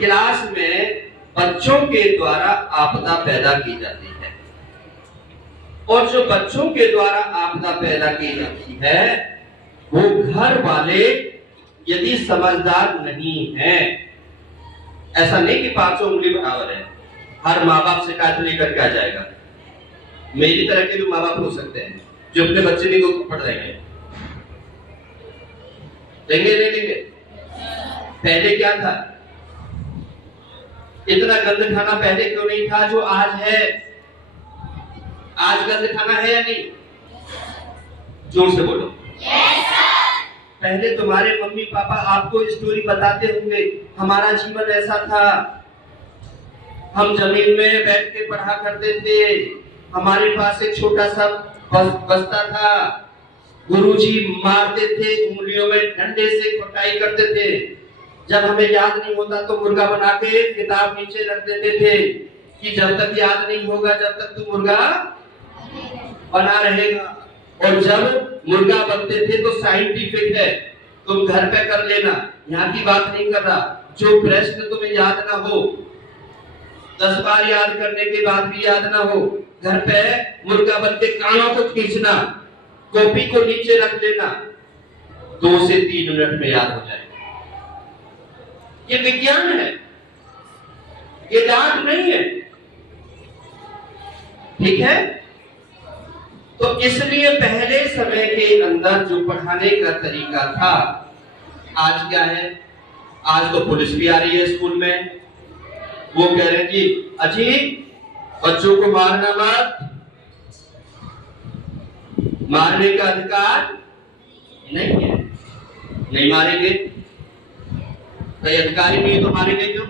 Class में बच्चों के द्वारा आपदा पैदा की जाती है, और जो बच्चों के द्वारा आपदा पैदा की जाती है वो घर वाले यदि समझदार नहीं हैं, ऐसा नहीं कि 500 उंगली बराबर है, हर माँ बाप शिकायत लेकर के आ जाएगा। मेरी तरह के भी माँ बाप हो सकते हैं जो अपने बच्चे भी को पढ़ देंगे, देंगे नहीं देंगे। पहले क्या था, इतना गंद खाना पहले क्यों नहीं था जो आज है? आज गंद खाना है या नहीं? जोर से बोलो। पहले तुम्हारे मम्मी पापा आपको स्टोरी बताते होंगे, हमारा जीवन ऐसा था, हम जमीन में बैठ के पढ़ा करते थे, हमारे पास एक छोटा सा बस्ता था, गुरुजी मारते थे, उंगलियों में डंडे से कुटाई करते थे, जब हमें याद नहीं होता तो मुर्गा बना के किताब नीचे रख देते थे कि जब तक याद नहीं होगा जब तक तू मुर्गा बना रहेगा। और जब मुर्गा बनते थे तो साइंटिफिक है, तुम घर पे कर लेना, यहाँ की बात नहीं कर रहा। जो प्रश्न तुम्हें याद ना हो, 10 बार याद करने के बाद भी याद ना हो, घर पे मुर्गा बन के कानों को खींचना, कॉपी को नीचे रख लेना, 2 से 3 मिनट में याद हो जाएगा। ये विज्ञान है, ये डांट नहीं है, ठीक है? तो इसलिए पहले समय के अंदर जो पढ़ाने का तरीका था, आज क्या है? आज तो पुलिस भी आ रही है स्कूल में, वो कह रहे हैं कि अजी बच्चों को मारना मत, मारने का अधिकार नहीं है, नहीं मारेंगे। कई अधिकारी नहीं तो मारेंगे क्यों?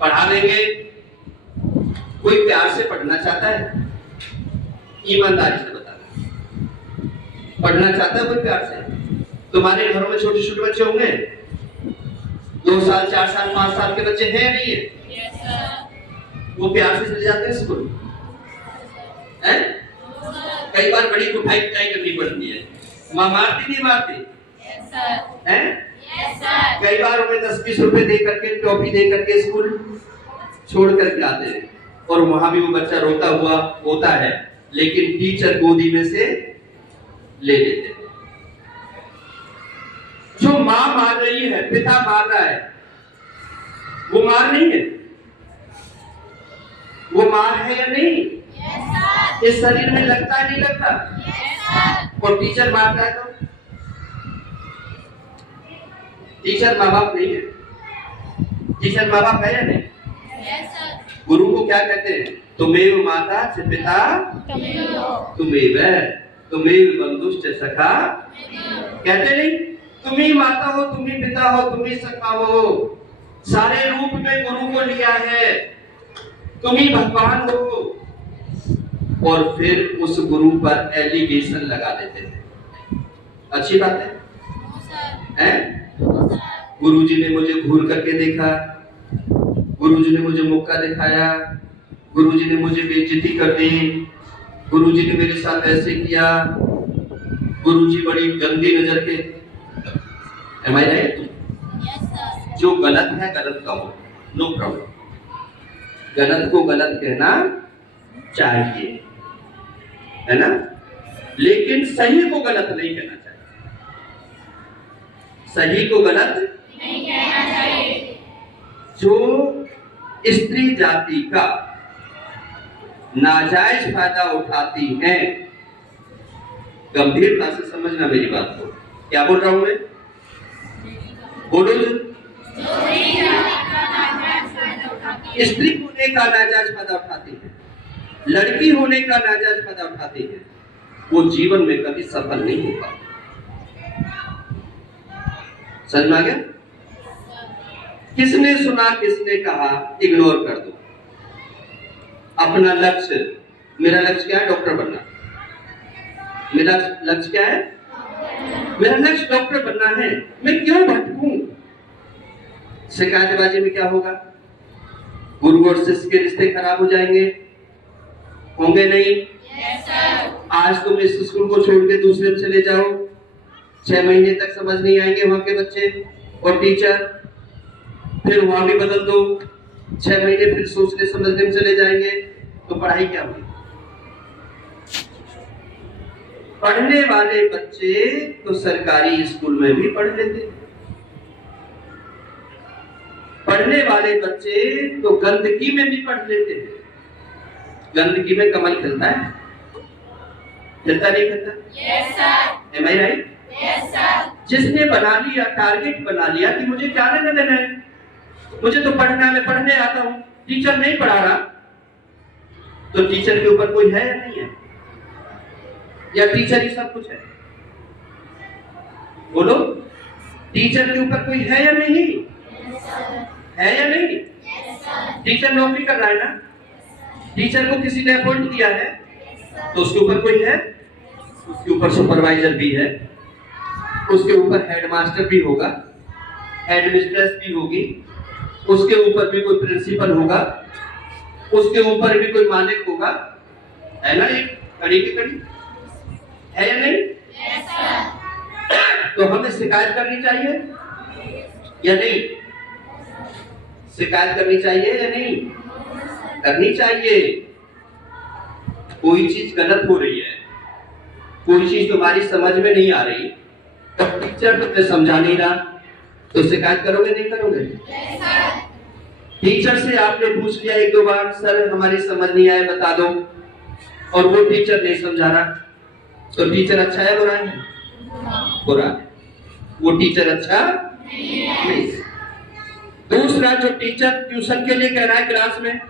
पढ़ा देंगे। कोई प्यार से पढ़ना चाहता है? ईमानदारी से बताना, पढ़ना चाहता है कोई प्यार से? तुम्हारे घरों में छोटे छोटे बच्चे होंगे, 2 साल 4 साल 5 साल के बच्चे हैं नहीं है? वो प्यार से चले जाते हैं स्कूल, हैं? कई बार बड़ी कुटाई करनी पड़ती है, माँ मारती नहीं मारती? हैं? कई बार उन्हें 10-20 रुपए दे करके, टॉफी दे करके स्कूल छोड़ करके आते हैं, और वहां भी वो बच्चा रोता हुआ होता है, लेकिन टीचर गोदी में से ले लेते हैं। जो माँ मार रही है, पिता मार रहा है, वो मार नहीं है? वो मार है या नहीं? इस शरीर में लगता है नहीं लगता? और टीचर मारता है तो? टीचर माँ बाप नहीं है? टीचर माँ बाप है या नहीं? गुरु को क्या कहते हैं? तुमेव माता च पिता तुमेव बंधुश्च सखा, कहते नहीं? तुम ही माता हो, तुम ही पिता हो, तुम ही सखा हो, सारे रूप में गुरु को लिया है, तुम ही भगवान हो। और फिर उस गुरु पर एलिगेशन लगा देते थे। अच्छी बात है, हैं? गुरुजी ने मुझे घूर करके देखा, गुरुजी ने मुझे मौका दिखाया, गुरुजी ने मुझे बेइज्जती कर दी, गुरुजी ने मेरे साथ ऐसे किया, गुरुजी बड़ी गंदी नजर के। Am I right? जो गलत है गलत कहो, नो प्रॉब्लम, गलत को गलत कहना चाहिए, है ना? लेकिन सही को गलत नहीं कहना चाहिए, सही को गलत नहीं कहना चाहिए। जो स्त्री जाति का नाजायज फायदा उठाती हैं, गंभीरता से समझना मेरी बात को, क्या बोल रहा हूं मैं? बोलो। स्त्री होने का नाजायज फायदा उठाती है, लड़की होने का नाजायज फायदा उठाती है, वो जीवन में कभी सफल नहीं हो पाती। समझ में आ गया? किसने सुना, किसने कहा, इग्नोर कर दो। अपना लक्ष्य, मेरा लक्ष्य क्या है? डॉक्टर बनना। मेरा लक्ष्य क्या है? मेरा लक्ष्य डॉक्टर बनना है। मैं क्यों भटकूं? शिकायतबाजी में क्या होगा? गुरु और शिष्य के रिश्ते खराब हो जाएंगे, होंगे नहीं? आज तुम इस स्कूल को छोड़ के दूसरे में चले जाओ, 6 महीने तक समझ नहीं आएंगे वहां के बच्चे और टीचर, फिर वहां भी बदल दो, 6 महीने फिर सोचने समझने में चले जाएंगे, तो पढ़ाई क्या होगी? पढ़ने वाले बच्चे तो सरकारी स्कूल में भी पढ़ लेते हैं, पढ़ने वाले बच्चे तो गंदगी में भी पढ़ लेते हैं। गंदगी में कमल खिलता है, खिलता नहीं खिलता? Yes sir. एम आई राइट? Yes sir. जिसने बना लिया, टारगेट बना लिया कि मुझे क्या लेना देना है, मुझे तो पढ़ना है, मैं पढ़ने आता हूं, टीचर नहीं पढ़ा रहा, तो टीचर के ऊपर कोई है या नहीं है? या टीचर ही सब कुछ है? बोलो, टीचर के ऊपर कोई है या नहीं? है या नहीं? टीचर नौकरी कर रहा है ना, टीचर को किसी ने अपॉइंट किया है, तो उसके ऊपर कोई है, उसके ऊपर सुपरवाइजर भी है, उसके ऊपर हेडमास्टर भी होगा, हेडमिस्ट्रेस भी होगी, उसके ऊपर भी कोई प्रिंसिपल होगा, उसके ऊपर भी कोई मालिक होगा, है ना? एक कड़ी की कड़ी है या नहीं? तो हमें शिकायत करनी चाहिए या नहीं? शिकायत करनी चाहिए या नहीं? करनी चाहिए। कोई चीज गलत हो रही है, कोई चीज तुम्हारी समझ में नहीं आ रही, तो टीचर तुम्हें समझा नहीं रहा, तो शिकायत करोगे नहीं करोगे? टीचर से आपने पूछ लिया 1-2 बार, सर हमारी समझ नहीं आया बता दो, और वो टीचर नहीं समझा रहा, तो टीचर अच्छा है बुरा है? बुरा है, वो टीचर अच्छा नहीं है। दूसरा, जो टीचर ट्यूशन के लिए कह रहा है क्लास में,